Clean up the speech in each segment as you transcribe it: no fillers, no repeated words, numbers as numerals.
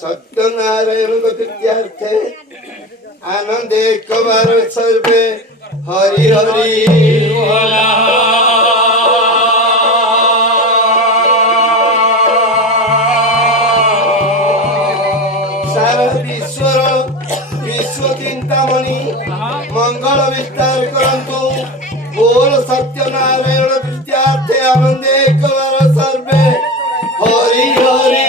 सत्यनारायण कृत्यार्थे आनंदे कबार सर्वे हरि हरि सारा विश्वर विश्व चिंतामणि मंगल विस्तार करंतु बोल सत्यनारायण कृत्यार्थे आनंदे कबार सर्वे हरि हरि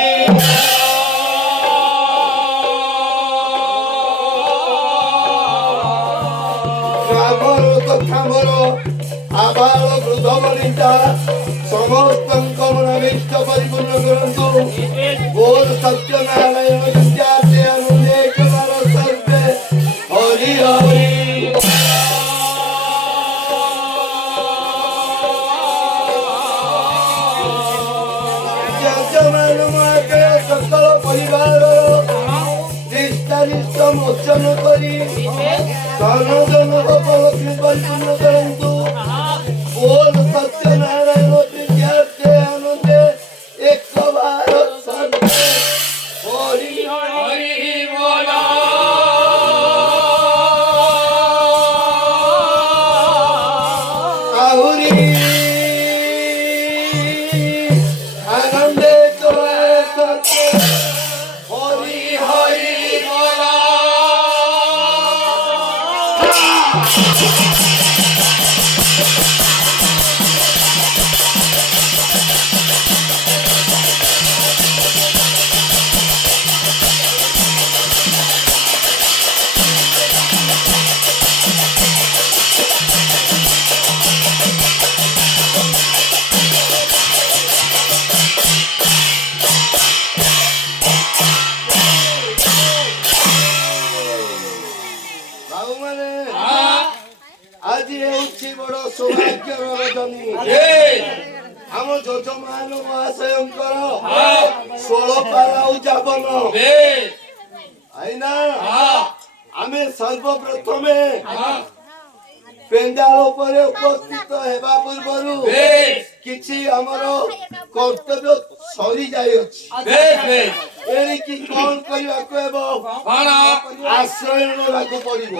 आबाल वृद्ध वनिता समस्त मनोभीष्ट परिपूर्ण करंतु बोल सत्यनारायण विद्यार्थे आनंदे कबार सर्वे हरि हरि सकल परिवार निष्ठानिष्ठ मोचन करी धन उपलब्धि परिपूर्ण करंतु बोल सत्यनारायण विद्यार्थे आनंदे एक भारत सर्वे हरि हरि बोला आहुरी आनंदे हरि हरि बोला आज हे बड़ सौभाग्य रजनी आम जजमान महाशयंकर 16 पाला उद्यापन आईना आमे सर्वप्रथमे पेंडाल उपरे उपस्थित हेबा पूर्वरु किछि हमर कर्तव्य सरी जाय अछि एनी कि कोन करिया को हेबो आश्रय नेबाकू पड़िबो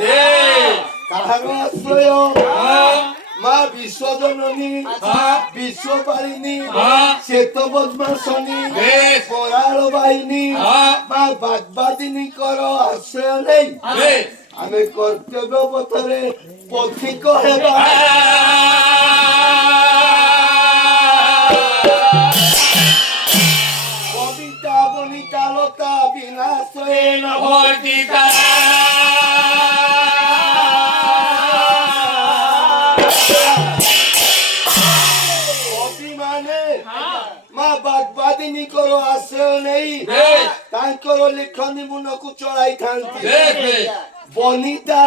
काहार आश्रय माँ विश्वजननी विश्वपालिनी श्वेत पद्मासनी कराल बाहिनी माँ बागबादिनी कर आश्रय नहीं आमे कर्तव्य पथरे पथिक हेबा कविता बनिता लता विनाशेन वर्तिता बागबादिनी करो आश्रय नहीं तांकर लिखनी मुन को चढ़ाई थांती बनिता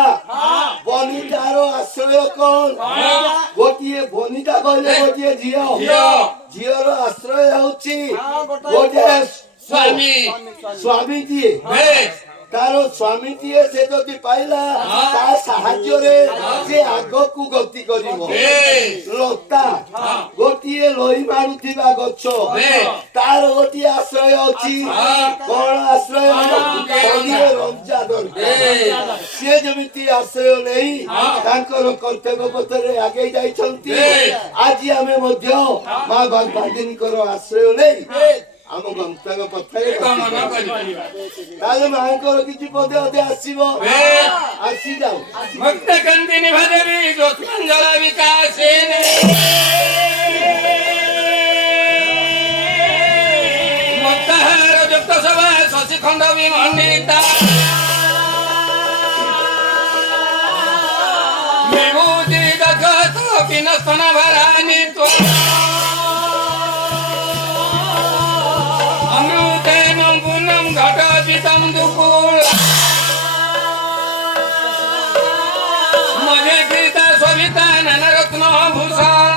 बनितार आश्रय कौन गोटे बनिता कहले गोटे झियो झियर आश्रय होची गोटे स्वामी स्वामी दिए तार स्वामी दिए से जदि पाइला ता साहाय्य रे से आगो को गति करिवो लता गोटे ଗୋଟିଏ ଲୋଇ ମାରୁଥିବା ଗଛ ତାର ଗୋଟିଏ ଆଶ୍ରୟ ଅଛି। କଣ ଆଶ୍ରୟ? ଗୋଟିଏ ରଞ୍ଜା ଦରକାର। ସିଏ ଯେମିତି ଆଶ୍ରୟ ନେଇ ତାଙ୍କର କର୍ତ୍ତବ୍ୟ ପଥରେ ଆଗେଇ ଯାଇଛନ୍ତି, ଆଜି ଆମେ ମଧ୍ୟ ମା ବାଗବାଦିନୀଙ୍କର ଆଶ୍ରୟ ନେଇ ଆମ ଗନ୍ତବ୍ୟ ପଥରେ ତାହେଲେ ମାଙ୍କର କିଛି ପଦେ ଅଧେ ଆସିବ। ଆସିଯାଉ ଭକ୍ତ କନ୍ଦିନୀ ଭଜବି ଜ୍ୟୋତ୍ସଞ୍ଜଳ ବିକାଶିନୀ ମୁକ୍ତାହାର ଯୁକ୍ତ ସଭା ଶଶିଖଣ୍ଡ ବିମଣ୍ଡିତା ବିଭୂତି ଦଗ୍ଧ ପିନସ୍ତନ ଭରାନି अमृतेन पुनम घटजितं दुकुल मजे कृता शोभिता ननरत्न भूषण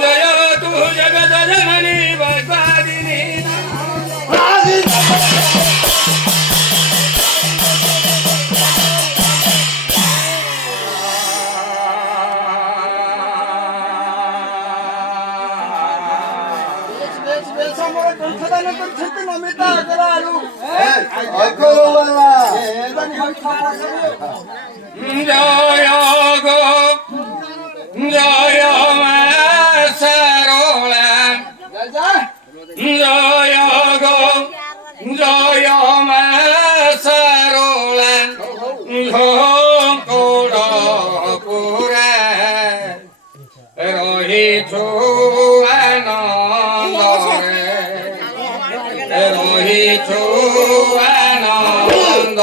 जय तु जगत जननी वैद्वादिनी जय गो जय मा सरोला जय गो जय मा सरोला घोड़ पुरा रही रही आनंद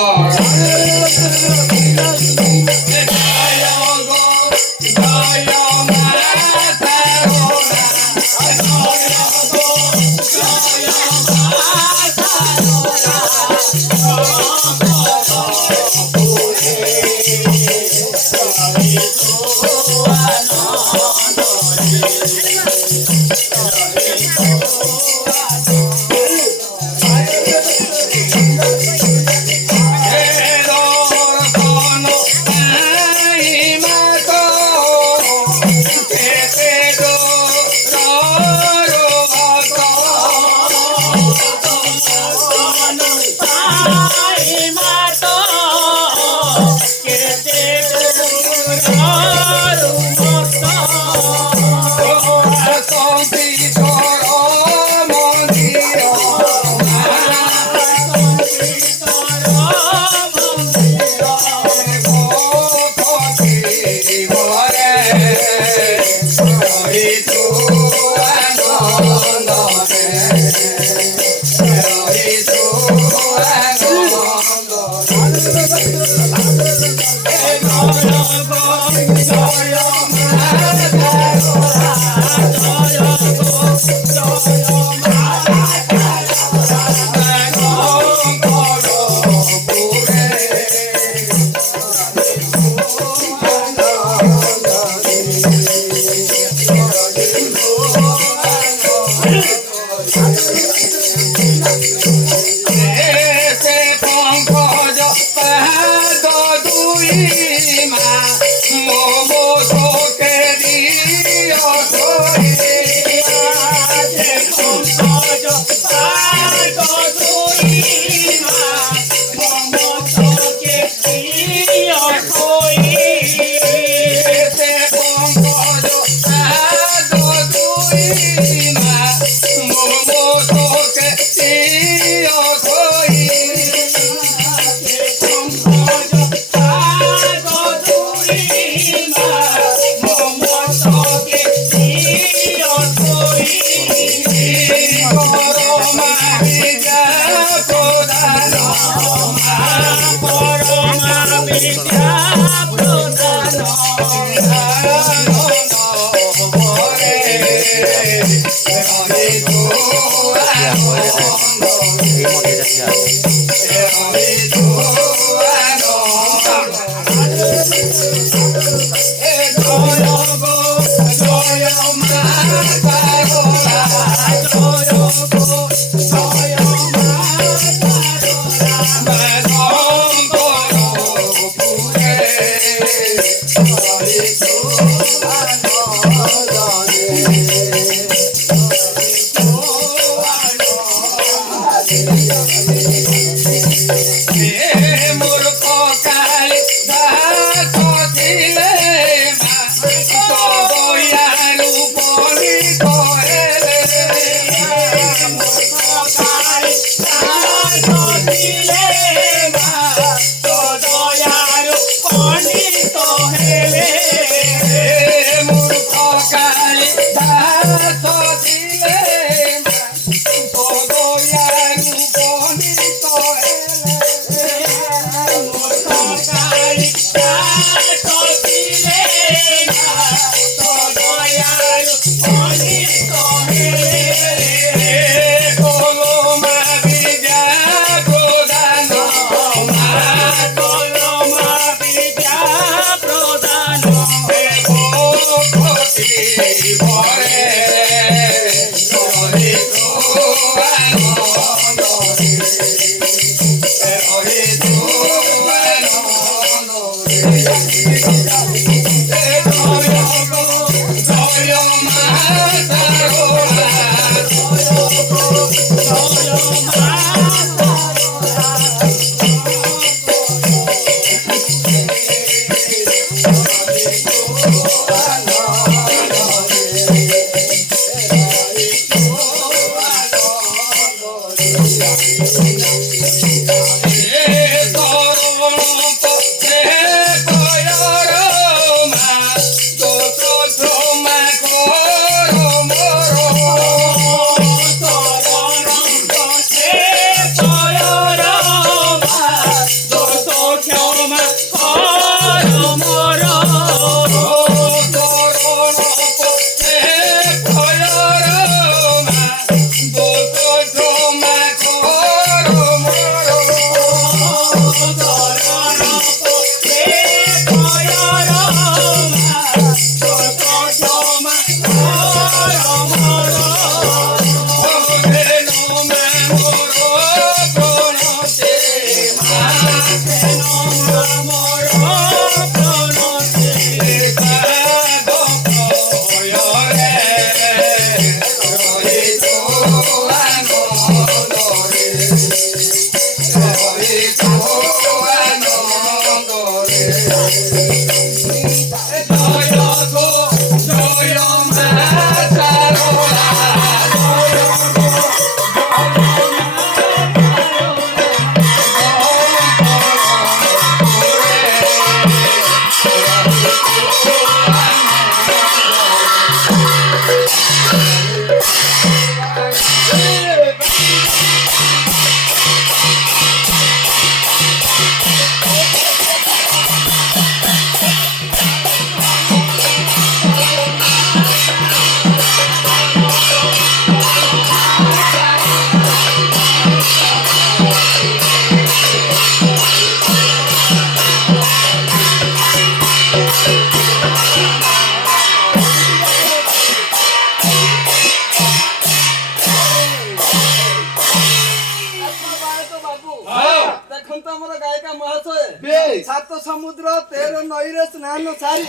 सात समुद्र 13 नईरे स्नान सारी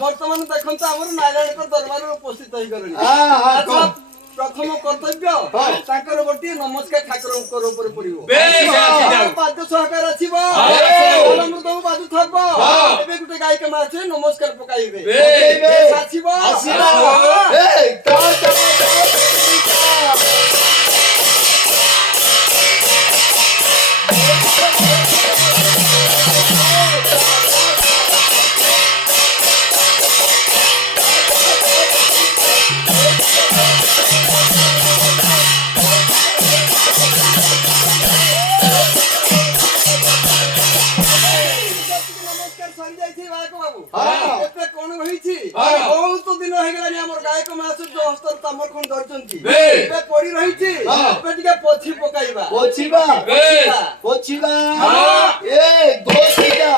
बर्तमान देखंत हमर नारायण को दरबार में उपस्थित होई गरनी प्रथम कर्तव्य ताकर गोटी नमस्कार ठाकुर को ऊपर पड़िबो पाद सहकार आछिबो अमृतम बाजू थबो एबे गुटे गाय के माछे नमस्कार पकाइबे आछिबो ए बहुत दिन हो गलानी हमर गायक मास जो हस्तर तमर कोन दरचंती बे पड़ी रहिची बे टिके पोछि पकाइबा पोछिबा ए दोसिका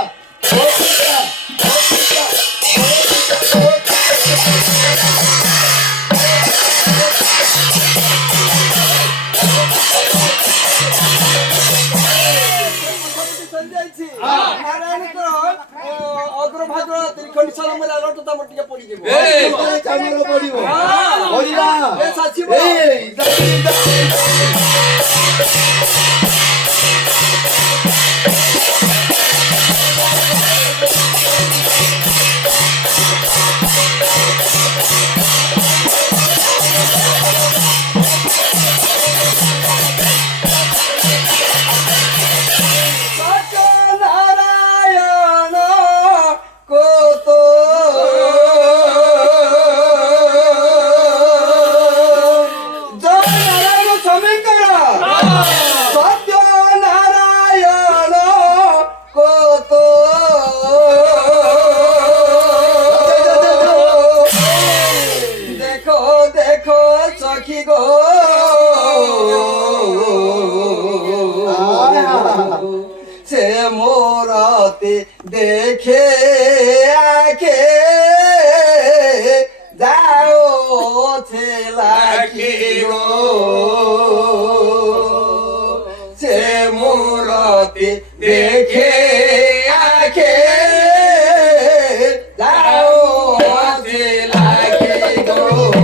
नारायण को अग्रभाग त्रिखंडी साल में आलोट ତମ ଟିକେ ପଡିଯିବ ଚାମର ପଡିବ ପଡିଲା ଏ ସାଚିବ से मोरते देखे आके जाओ छेला की गो से मोरते देखे आके जाओ छेला की गो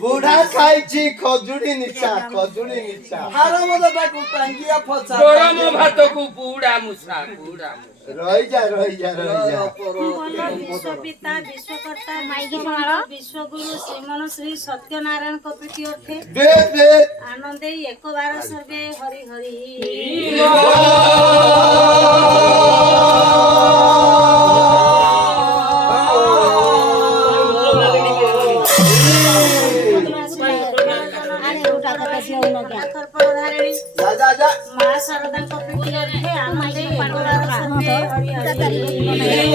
बुढ़ा खाई खजुड़ी निचा हारा मजा ताकू टांगिया फसा गरम भात को पूड़ा मुसा रही जा विश्वपिता विश्वकर्ता विश्वगुरु श्रीमन श्री सत्यनारायण कपीठी अर्थे आनंदे एक बार सर्वे हरि हरि माँ शारदा कपीठी अर्थे आनंदे एक बार सर्वे हरि हरि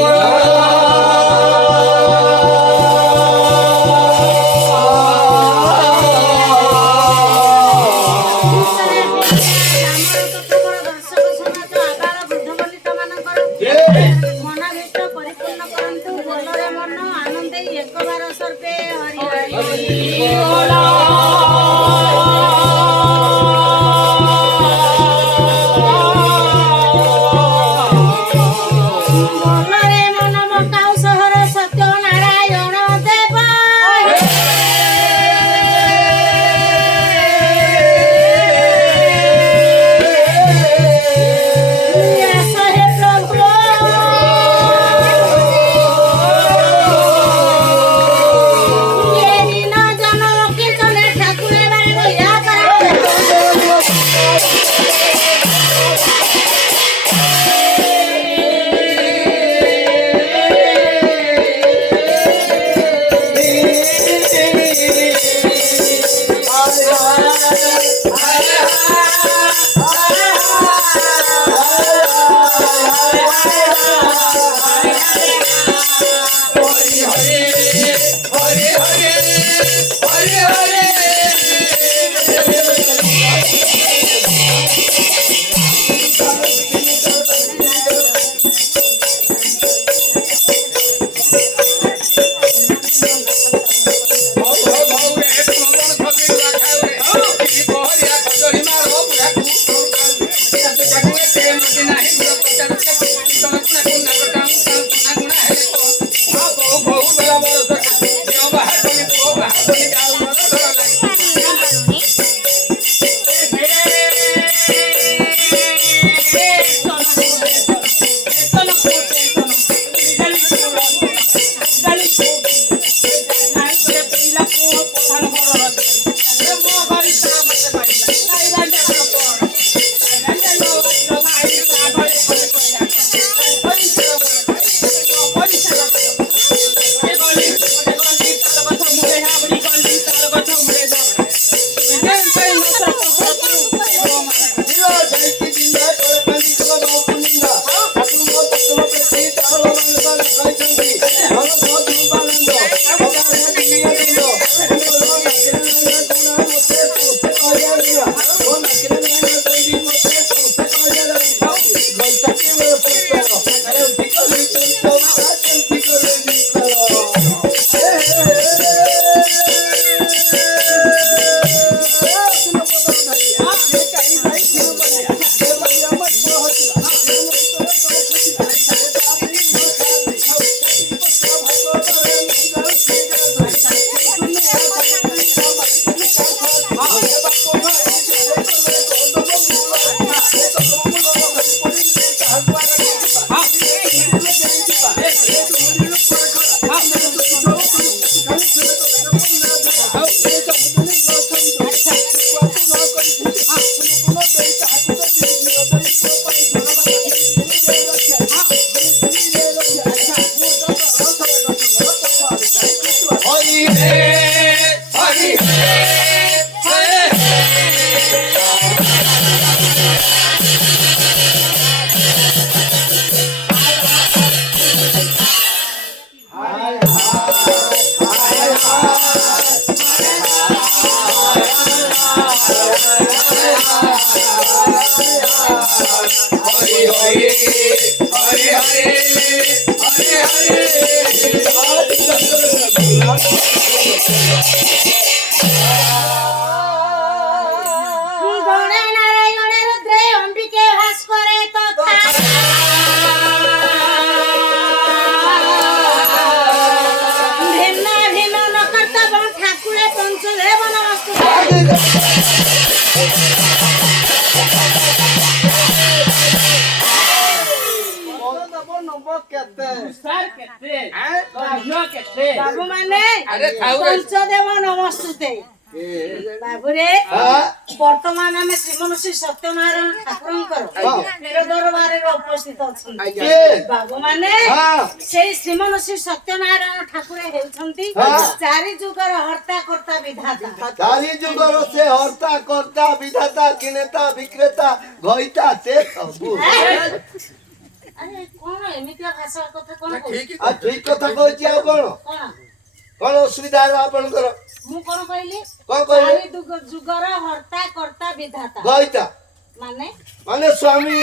গৌড়ে নারায়ণে রুদ্রে অম্বিকে ভাস্করে তথা ভিন্ন ভিন্ন নকর্তব্য ঠাকুরে পঞ্চদেব নমস্তুতে। বাবু মানে পঞ্চদেব নমস্তুতে। বাবুরে ବର୍ତ୍ତମାନ ଆମେ ଶ୍ରୀମନୀ ସତ୍ୟନାରାୟଣ ଠାକୁରଙ୍କର ଦରବାରରେ ଉପସ୍ଥିତ ଅଛନ୍ତି। ବାବୁମାନେ ସେଇ ଶ୍ରୀମନୀ ସତ୍ୟନାରାୟଣ ଠାକୁର ହେଉଛନ୍ତି ଚାରି ଯୁଗର ହର୍ତ୍ତା କର୍ତ୍ତା ବିଧାତା। ଚାରି ଯୁଗର ସେ ହର୍ତ୍ତା କର୍ତ୍ତା ବିଧାତା କିନେତା ବିକ୍ରେତା ଘଇତା ସେ ସବୁ। ଆରେ କଣ ଏମିତିଆ ଭାଷା କଥା କଣ କହୁଛ? ଠିକ କଥା କହୁଛି ଆଉ କଣ କଣ କଣ ଅସୁବିଧା ହେଲା ଆପଣଙ୍କର? ମୁଁ କଣ କହିଲି? କଣ କହିଲେ? ଚାରି ଯୁଗର ହର୍ତ୍ତା କର୍ତ୍ତା ବିଧାତା ଘଇତା ମାନେ ମାନେ ସ୍ୱାମୀ।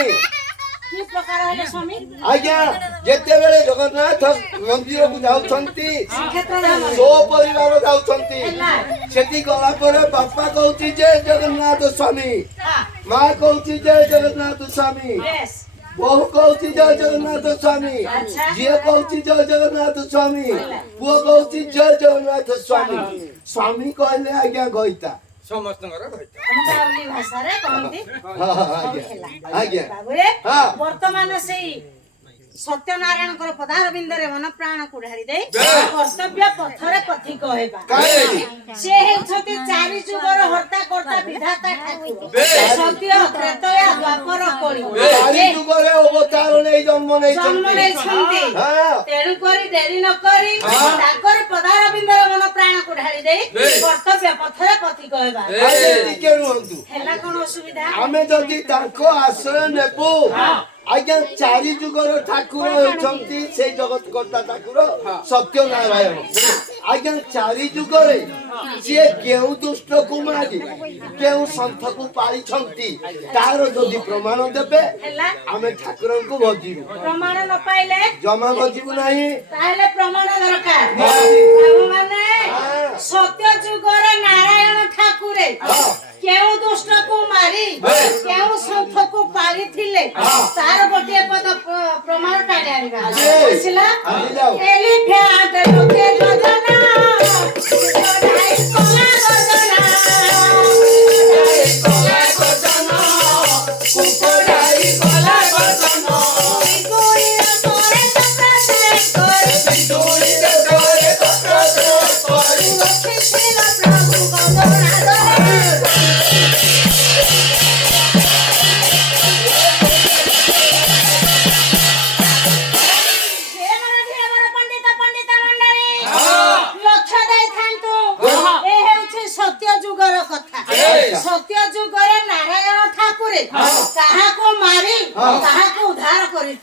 କି ପ୍ରକାର ହେଲେ ସ୍ୱାମୀ? ଆଜ୍ଞା ଯେତେବେଳେ ଜଗନ୍ନାଥ ମନ୍ଦିରକୁ ଯାଉଛନ୍ତି ଶ୍ରୀକ୍ଷେତ୍ର ଧାମ ସୋ ପରିବାର ଯାଉଛନ୍ତି ସେଠି ଗଲା ପରେ ବାପା କହୁଛି ଯେ ଜଗନ୍ନାଥ ସ୍ୱାମୀ, ମା କହୁଛି ଯେ ଜଗନ୍ନାଥ ସ୍ୱାମୀ, ବେଶ ବୋହୁ କହୁଛି ଜୟ ଜଗନ୍ନାଥ ସ୍ୱାମୀ, ଝିଅ କହୁଛି ଜୟ ଜଗନ୍ନାଥ ସ୍ୱାମୀ, ପୁଅ କହୁଛି ଜୟ ଜଗନ୍ନାଥ ସ୍ୱାମୀ। ସ୍ୱାମୀ କହିଲେ ଆଜ୍ଞା ଘଇତା। ସମସ୍ତଙ୍କର ଘଇତା। ଆମ ଗାଉଁଲି ଭାଷାରେ କହନ୍ତି। ଆଜ୍ଞା ବାବୁରେ ହଁ। ବର୍ତ୍ତମାନ ସେଇ ସତ୍ୟନାରାୟଣଙ୍କର ପଦାରବିନ୍ଦରେ ମନ ପ୍ରାଣକୁ ଢାଳି ଦେଇ କର୍ତ୍ତବ୍ୟ ପଥରେ ପଥିକ ହେବା। ସେ ହେଉଛନ୍ତି ଚାରି ଯୁଗର ହର୍ତ୍ତା କର୍ତ୍ତା ବିଧାତା ଠାକୁର। ସତ୍ୟ ତ୍ରେତୟା ଦ୍ୱାପର କଳି ଚାରି ଯୁଗରେ ଅବତାର ନେଇ ଜନ୍ମ ଜନ୍ମ ନେଇଛନ୍ତି। ନେଇଛନ୍ତି। ତେଣୁ କରି ଡେରି ନ କରି ତାଙ୍କର ପଦାରବିନ୍ଦରେ ମନ ପ୍ରାଣକୁ ଢାଳି ଦେଇ କର୍ତ୍ତବ୍ୟ ପଥରେ ପଥିକ ହେବା। ଟିକେ ରୁହନ୍ତୁ। ହେଲା କଣ ଅସୁବିଧା? ଆମେ ଯଦି ତାଙ୍କ ଆଶ୍ରୟ ନେବୁ ଆଜ୍ଞା ଚାରି ଯୁଗର ଠାକୁର ହେଉଛନ୍ତି ସେଇ ଜଗତ କର୍ତ୍ତା ଠାକୁର ସତ୍ୟନାରାୟଣ। ଆଜ୍ଞା ଚାରି ଯୁଗରେ ସିଏ କେଉଁ ଦୁଷ୍ଟକୁ ମାରି କେଉଁ ସନ୍ଥକୁ ପାଳିଛନ୍ତି ତାର ଯଦି ପ୍ରମାଣ ଦେବେ ହେଲା ଆମେ ଠାକୁରଙ୍କୁ ଭଜିବୁ। ପ୍ରମାଣ ନ ପାଇଲେ ଜମା ଭଜିବୁ ନାହିଁ। ତାହେଲେ ପ୍ରମାଣ ଦରକାର। ମାନେ ସତ୍ୟ ଯୁଗର ନାରାୟଣ ଠାକୁରେ କେଉଁ ଦୁଷ୍ଟକୁ ମାରି କେଉଁ ସନ୍ଥକୁ ପାଳିଥିଲେ ତାର ଗୋଟିଏ ପଦ ପ୍ରମାଣ କାଢି ଆଣିବା। ଆସିଲା ଏଲିଫ୍ୟାଣ୍ଟ ଲୋକେ ଯୋଜନା ଢାଇ କଲା ଗର୍ଜନା ଢାଇ କଲା ଗର୍ଜନା କୁକୁର ଢାଇ କଲା ଗର୍ଜନା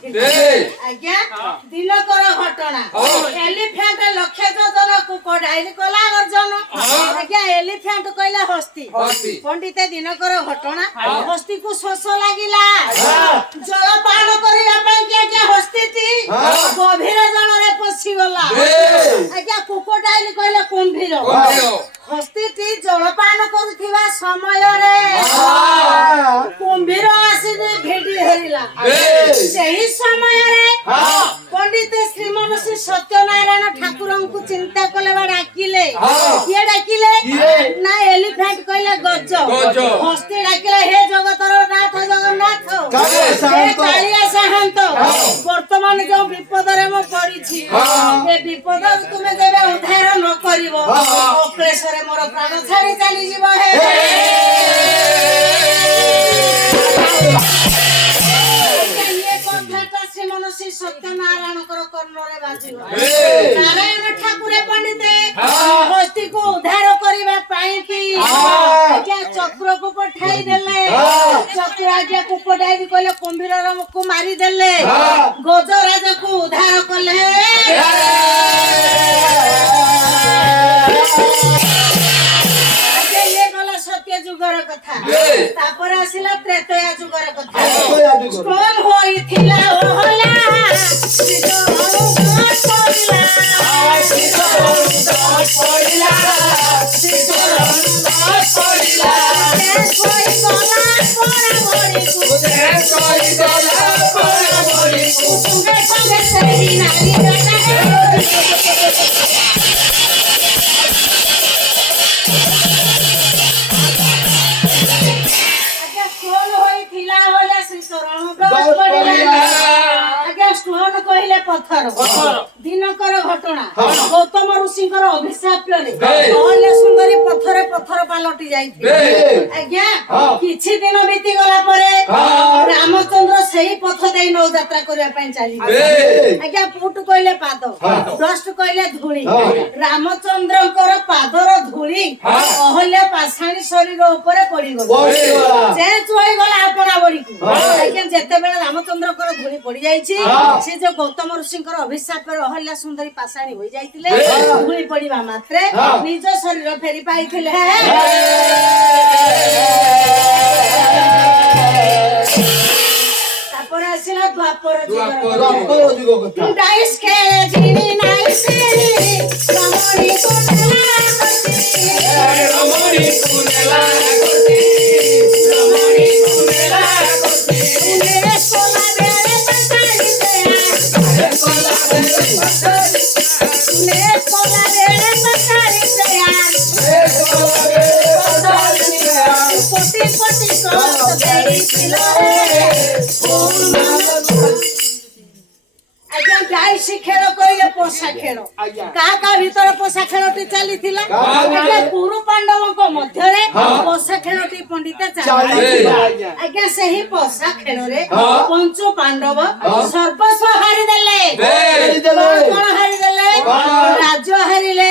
ଦେଖିଥିଲେ ଆଜ୍ଞା ଦିନକର ଘଟଣା ଏଲିଫ୍ୟାଣ୍ଟ ଲକ୍ଷ ଯୋଜନ କ୍ରୋକୋଡାଇଲ କଲା ଗର୍ଜନ ଆଜ୍ଞା ଏଲିଫ୍ୟାଣ୍ଟ କହିଲା ହସ୍ତି ପଣ୍ଡିତ ଦିନକର ଘଟଣା ହସ୍ତିକୁ ଶୋଷ ଲାଗିଲା ଜଳପାନ କରିବା ପାଇଁ ଆଜ୍ଞା ହସ୍ତିଟି ଗଭୀର ଜଳରେ ପଶିଗଲା ଆଜ୍ଞା କ୍ରୋକୋଡାଇଲ କହିଲା କୁମ୍ଭୀର ହସ୍ତିଟି ଜଳପାନ କରୁଥିବା ସମୟରେ କୁମ୍ଭୀର ଆସି ଭିଡି ଧରିଲା ସେହି ସମୟରେ ପଣ୍ଡିତ ଶ୍ରୀମନୀ ସତ୍ୟନାରାୟଣ ଠାକୁରଙ୍କୁ ଚିନ୍ତା କଲେ ବା ଡାକିଲେ କିଏ ଡାକିଲେ ନା ଏଲିଫ୍ୟାଣ୍ଟ କହିଲେ ଗଜ ହସ୍ତି ଡାକିଲେ ହେ ଜଗତର ନାଥ ଜଗନ୍ନାଥ ହେ କାଳିଆ ସାହାନ୍ତ ବର୍ତ୍ତମାନ ଯୋଉ ବିପଦରେ ମୁଁ ପଡିଛି ଏ ବିପଦରୁ ତୁମେ ଯେବେ ଉଦ୍ଧାର ନ କରିବ ଅକ୍ଲେଶରେ ମୋର ପ୍ରାଣ ଛାଡି ଚାଲିଯିବ ହେ ଶ୍ରୀ ସତ୍ୟନାରାୟଣଙ୍କର କର୍ଣ୍ଣରେ ବାଜିଗଲା ନାରାୟଣ ଠାକୁରେ ପଣ୍ଡିତେ ହସ୍ତିକୁ ଉଦ୍ଧାର କରିବା ପାଇଁ କି ଆଜ୍ଞା ଚକ୍ରକୁ ପଠାଇ ଦେଲେ ଚକ୍ର ଆଜ୍ଞା କ୍ରୋକୋଡାଇଲ କହିଲେ କୁମ୍ଭୀରର ମୁଖକୁ ମାରିଦେଲେ ଗଜରାଜକୁ ଉଦ୍ଧାର କଲେ ସତ୍ୟ ଯୁଗର କଥା ତାପରେ ଆସିଲା ତ୍ରେତୟା ଯୁଗର କଥା କଣ ହୋଇଥିଲା ଓହଲା କହିଲେ ପଥର ଦିନକର ଘଟଣା ଗୌତମ ଋଷିଙ୍କର ଅଭିଶାପରେ ଅହଲ୍ୟା ସୁନ୍ଦରୀ ପଥରେ ପଥର ପାଲଟି ଯାଇଥିଲେ ଆଜ୍ଞା କିଛି ଦିନ ବିତିଗଲା ପରେ ରାମଚନ୍ଦ୍ର ସେହି ପଥ ଦେଇ ନୌଯାତ୍ରା କରିବା ପାଇଁ ଚାଲିଲେ ଆଜ୍ଞା ପୁଟ କହିଲେ ପାଦ ଡଷ୍ଟ କହିଲେ ଧୂଳି ରାମଚନ୍ଦ୍ରଙ୍କର ପାଦର ଧୂଳି ଅହଲ୍ୟା ପାଷାଣୀ ଶରୀର ଉପରେ ପଡିଗଲା ଚେଞ୍ଜ ହୋଇଗଲା ଆପଣା ବଡିକୁ ଆଜ୍ଞା ଯେତେବେଳେ ରାମଚନ୍ଦ୍ରଙ୍କର ଧୂଳି ପଡି ଯାଇଛି ସେ ଯୋଉ ଗୌତମ ଋଷିଙ୍କର ଅଭିଶାପରେ ଅହଲ୍ୟା ସୁନ୍ଦରୀ ପାଷାଣୀ ହୋଇଯାଇଥିଲେ ଧୂଳି ପଡିବା ମାତ୍ରେ ନିଜ ଶରୀର ଫେରି ପାଇଥିଲେ ତାପରେ ଆସିଲା ଦ୍ୱାପର ଯୁଗ ଡାଇସ୍ ଖେଳେ ଜିନି ନାଇସି ରମଣୀ କୁନେଲା ଗତି ରମଣୀ କୁନେଲା ଗତି ଆଜ୍ଞା ଡାଇସି ଖେଳ କହିଲେ ପୋଷା ଖେଳ କାହା ଭିତରେ ପୋଷା ଖେଳଟି ଚାଲିଥିଲା କୁରୁ ପାଣ୍ଡବଙ୍କ ମଧ୍ୟରେ ପୋଷା ଖେଳଟି ପଣ୍ଡିତ ଚାଲିଥିଲା ଆଜ୍ଞା ସେହି ପୋଷା ଖେଳରେ ପଞ୍ଚୁ ପାଣ୍ଡବ ସର୍ବସ୍ୱ ହାରିଦେଲେ କଣ ହାରିଦେଲେ ରାଜ୍ୟ ହାରିଲେ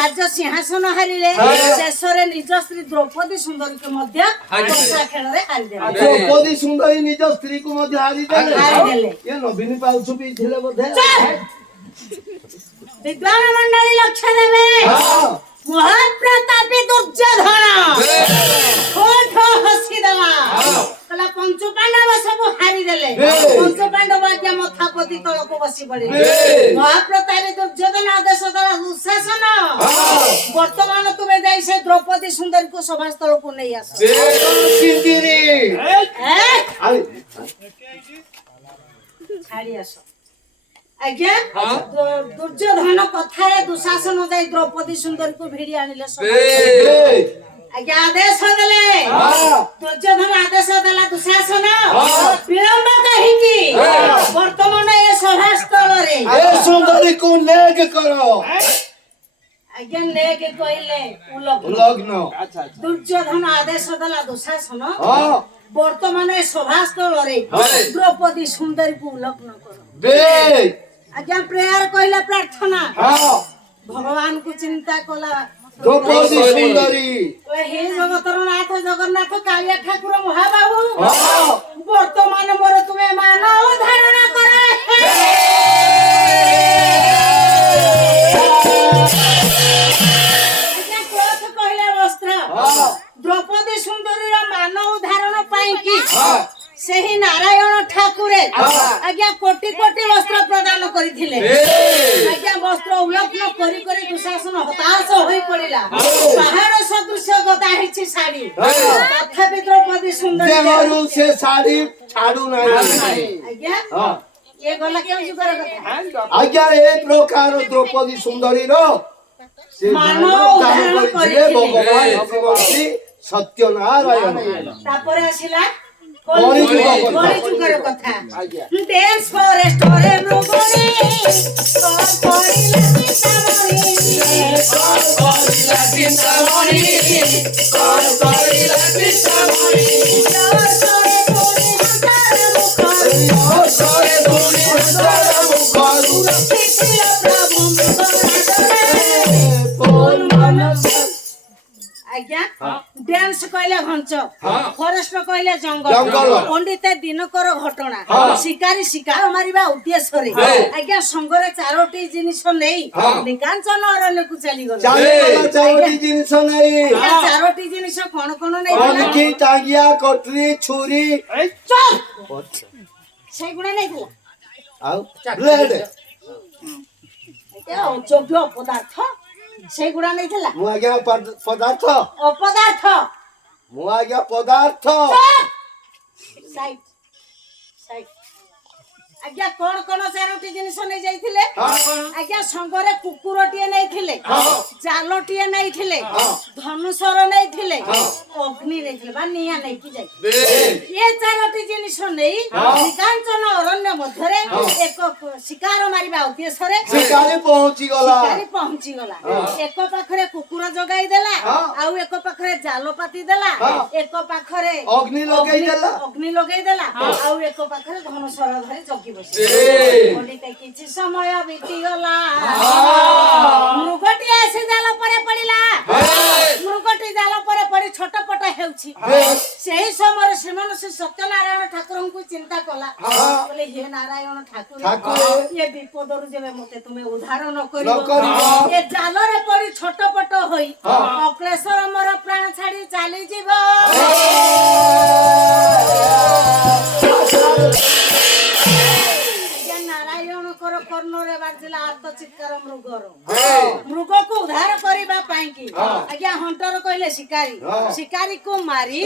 ରାଜ୍ୟ ସିଂହାସନ ହାରିଲେ ଶେଷରେ ନିଜ ସ୍ତ୍ରୀ ଦ୍ରୌପଦୀ ସୁନ୍ଦରୀକୁ ମଧ୍ୟ ପୋଷା ଖେଳରେ ହାରିଦେଲେ ଦ୍ରୌପଦୀ ସୁନ୍ଦରୀ ନିଜ ସ୍ତ୍ରୀକୁ ମଧ୍ୟ ହାରିଦେଲେ ଇଏ ନବୀନ ପାଉଛୁ ବି ଥିଲେ ବୋଧେ ବିଦ୍ୱାନ ମଣ୍ଡଳୀ ଲକ୍ଷ୍ୟ ଦେବେ ମହାପ୍ରତାପୀ ଦୁର୍ଯ୍ୟୋଧନ ହସିଦେଲା କହିଲା ପଞ୍ଚୁ ପାଣ୍ଡବ ସବୁ ହାରିଦେଲେ ପଞ୍ଚୁ ପାଣ୍ଡବ ଆଜ୍ଞା ମଥା ପୋତି ତଳକୁ ବସି ପଡିଲେ ମହାପ୍ରତାପୀ ଦୁର୍ଯ୍ୟୋଧନ ଆଦେଶ ଦେଲା ଦୁଃଶାସନ ବର୍ତ୍ତମାନ ତୁମେ ଯାଇ ସେ ଦ୍ରୌପଦୀ ସୁନ୍ଦରୀକୁ ସଭାସ୍ଥଳକୁ ନେଇ ଆସ ଛାଡି ଆସ ଆଜ୍ଞା ଦୁର୍ଯ୍ୟୋଧନ କଥାରେ ଦୁଃଶାସନ ଯାଇ ଦ୍ରୌପଦୀ ସୁନ୍ଦରୀକୁ ଭିଡି ଆଣିଲେ ଆଜ୍ଞା ଆଦେଶ ଦେଲେ ଦୁର୍ଯ୍ୟୋଧନ ଆଦେଶ ଦେଲା ଦୁଃଶାସନ ବିଳମ୍ବ କାହିଁକି ବର୍ତ୍ତମାନ ଏ ସଭାସ୍ଥଳରେ ସୁନ୍ଦରୀକୁ ନେକ କର ଆଜ୍ଞା ନେକ କହିଲେ ଉଲଗ୍ନ ଦୁର୍ଯ୍ୟୋଧନ ଆଦେଶ ଦେଲା ଦୁଃଶାସନ ବର୍ତ୍ତମାନ ଏ ସଭାସ୍ଥଳରେ ଦ୍ରୌପଦୀ ସୁନ୍ଦରୀକୁ ଉଲଗ୍ନ କର ଆଜ୍ଞା ପ୍ରେୟାର କହିଲା ପ୍ରାର୍ଥନା ଭଗବାନଙ୍କୁ ଚିନ୍ତା କଲା ଦ୍ରୌପଦୀ ସୁନ୍ଦରୀ ହେ ଜଗତର ନାଥ ଜଗନ୍ନାଥ କାଳିଆ ଠାକୁର ମହାବାହୁ ବର୍ତ୍ତମାନ ମୋର ତୁମେ ମାନ ଧାରଣା କର କରିଥିଲେ ଆଜ୍ଞା ବସ୍ତ୍ର ଉଲଗ୍ନ କରି କରି ଦୁଶାସନ ହତାଶ ହୋଇ ପଡିଲା ପାହାଡ ସଦୃଶ ଗଦା ହେଇଛି ଶାଢୀ ତଥାପି ଦ୍ରୌପଦୀ ସୁନ୍ଦରୀ ଦେହରୁ ସେ ଶାଢୀ ଛାଡୁ ନାହିଁ ଆଜ୍ଞା ଏ ଗଲା କେଉଁ ଯୁଗର କଥା ଆଜ୍ଞା ଏ ପ୍ରକାର ଦ୍ରୌପଦୀ ସୁନ୍ଦରୀର ସେ ମାନବ ଧାରଣ ଉଦ୍ଧାରଣ କରିଥିଲେ କରିଥିଲେ। ଭଗବାନ ଶ୍ରୀମନ୍ତ୍ରୀ ସତ୍ୟନାରାୟଣ ତାପରେ ଆସିଲା କଳିଯୁଗ କଥା। କଳିଯୁଗର କଥା ଆଜ୍ଞା ଡ୍ୟାନ୍ସ ଫରେଷ୍ଟରେ ମୃଗୁଣୀ କଣ କରିଲା ଚିନ୍ତାମଣି ଜୋରସୋରେ ଧୂଳି ହନ୍ତାର ମୁଖ ରଖିଥିଲ ପ୍ରଭୁ ମୃଗରାଜରେ ଆଜ୍ଞା ଡ୍ୟାନ୍ସ କହିଲେ ଘଞ୍ଚ ଫରେଷ୍ଟ କହିଲେ ଜଙ୍ଗଲ ଜଙ୍ଗଲ। ପଣ୍ଡିତ ଦିନକର ଘଟଣା ଶିକାରୀ ଶିକାର ମାରିବା ଉଦ୍ଦେଶ୍ୟରେ ଆଜ୍ଞା ସଙ୍ଗରେ 4ଟି ଜିନିଷ ନେଇ ନିକାଞ୍ଚନ ଅରଣ୍ୟକୁ ଚାଲିଗଲା ଚାଲିଗଲା ଚାରୋଟି ଜିନିଷ ନେଇ ଆଜ୍ଞା 4ଟି ଜିନିଷ କଣ କଣ ନେଇଥିଲା ଅଣକି ଟାଙ୍ଗିଆ କଟରୀ ଛୁରୀ ସେଇଗୁଡା ନେଇଥିଲା ଆଉ ବ୍ଲେଡ ଅଯୋଗ୍ୟ ପଦାର୍ଥ ସେଇଗୁଡା ନେଇଥିଲା ମୁଁ ଆଜ୍ଞା ପଦାର୍ଥ ଅପଦାର୍ଥ ମୁଁ ଆଜ୍ଞା ପଦାର୍ଥ ସାଇଟ୍ ସାଇଟ୍ ଆଜ୍ଞା କଣ କଣ 4ଟି ଜିନିଷ ନେଇ ଯାଇଥିଲେ ଆଜ୍ଞା ସଙ୍ଗରେ କୁକୁରଟିଏ ନେଇଥିଲେ ଜାଲଟିଏ ନେଇଥିଲେ ଧନୁଷର ନେଇଥିଲେ ଅଗ୍ନି ନେଇଥିଲେ ବା ନିଆଁ ନେଇକି ଯାଇଥିଲେ ଏ 4ଟି ଜିନିଷ ନେଇ ନିକାଞ୍ଚନ ଅରଣ୍ୟ ମଧ୍ୟରେ ଏକ ଶିକାର ମାରିବା ଉଦ୍ଦେଶ୍ୟରେ ଶିକାରୀ ପହଞ୍ଚି ଗଲା ଶିକାରୀ ପହଞ୍ଚିଗଲା ଏକ ପାଖରେ କୁକୁର ଜଗାଇ ଦେଲା ଆଉ ଏକ ପାଖରେ ଜାଲ ପାତି ଦେଲା ଏକ ପାଖରେ ଅଗ୍ନି ଲଗେଇ ଦେଲା ଅଗ୍ନି ଲଗେଇ ଦେଲା ଆଉ ଏକ ପାଖରେ ଧନୁଷର ଧରି ଜଗି ପଣ୍ଡିତ କିଛି ସମୟ ବିତିଗଲା ମୃଗଟି ଆସି ଜାଲ ପରେ ପଡିଲା ମୃଗଟି ଜାଲ ପରେ ପଡି ଛଟପଟ ହେଉଛି ସେହି ସମୟରେ ସେମାନେ ସେ ସତ୍ୟନାରାୟଣ ଠାକୁରଙ୍କୁ ଚିନ୍ତା କଲା କହିଲେ ହେ ନାରାୟଣ ଠାକୁର ଏ ବିପଦରୁ ଯେବେ ମତେ ତୁମେ ଉଦ୍ଧାର ନ କରିବ ଏ ଜାଲରେ ପଡି ଛଟପଟ ହୋଇ ଅକ୍ଲେଶ୍ୱର ମୋର ପ୍ରାଣ ଛାଡି ଚାଲିଯିବ ନାରାୟଣଙ୍କର କର୍ଣ୍ଣରେ ବାଜିଲା ଆର୍ତ ଚିତ୍କାର ମୃଗକୁ ଉଦ୍ଧାର କରିବା ପାଇଁ କି ଆଜ୍ଞା ହଣ୍ଟର କହିଲେ ଶିକାରୀ ଶିକାରୀକୁ ମାରି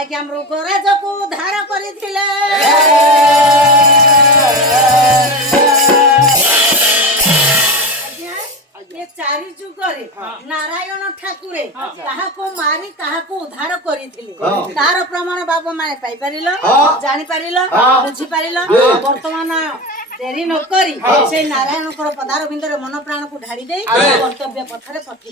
ଆଜ୍ଞା ମୃଗରାଜକୁ ଉଦ୍ଧାର କରିଥିଲେ ଏ 4 ଯୁଗରେ ନାରାୟଣ ଠାକୁରେ କାହାକୁ ମାରି କାହାକୁ ଉଦ୍ଧାର କରିଥିଲେ ତାର ପ୍ରମାଣ ବାବା ମାନେ ପାଇପାରିଲ ଜାଣିପାରିଲ ବୁଝିପାରିଲ ବର୍ତ୍ତମାନ ଡେରି ନ କରି ସେ ନାରାୟଣଙ୍କର ପଦାର ବିନ୍ଦରେ ମନ ପ୍ରାଣକୁ ଢାଳି ଦେଇ କର୍ତ୍ତବ୍ୟ ପଥରେ ପଥି